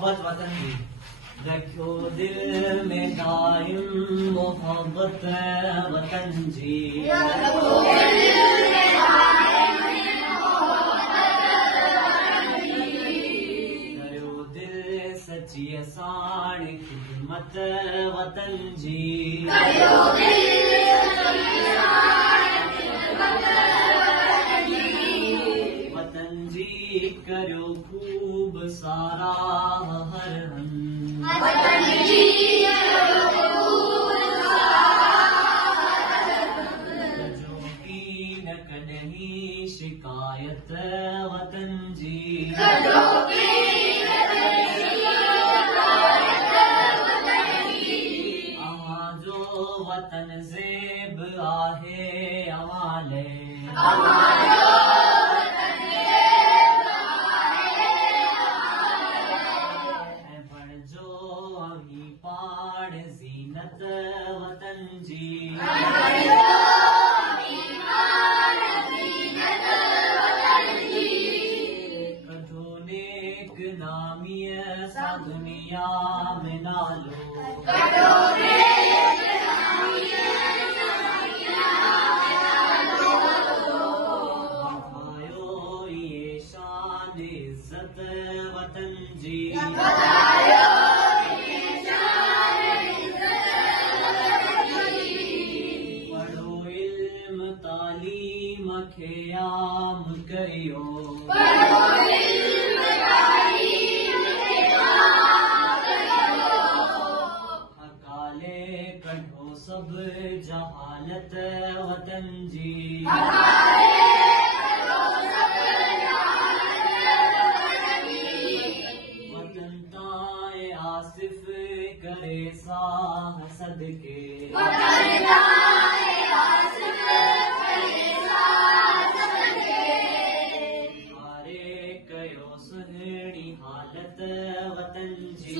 मोहब्बत वतन जी रखो दिल में दाइम मोहब्बत वतन जी करो दिल सची साण खिदमत वतन जी वतन जी करो खूब सारा हर जो की न कॾहिं शिकायत वतन जी अवां जो वतन ज़ेब आहे अवां ले पाण ज़ीनत वतन जी कढो नेक नामीअ सां दुनिया में नालो वधायो इहे शान इज़्ज़त वतन जी तालीम खे आम कयो हकाले कढो सब जहालत वतन जी वतन ताए आसिफ करे साह सदके हालत वतन जी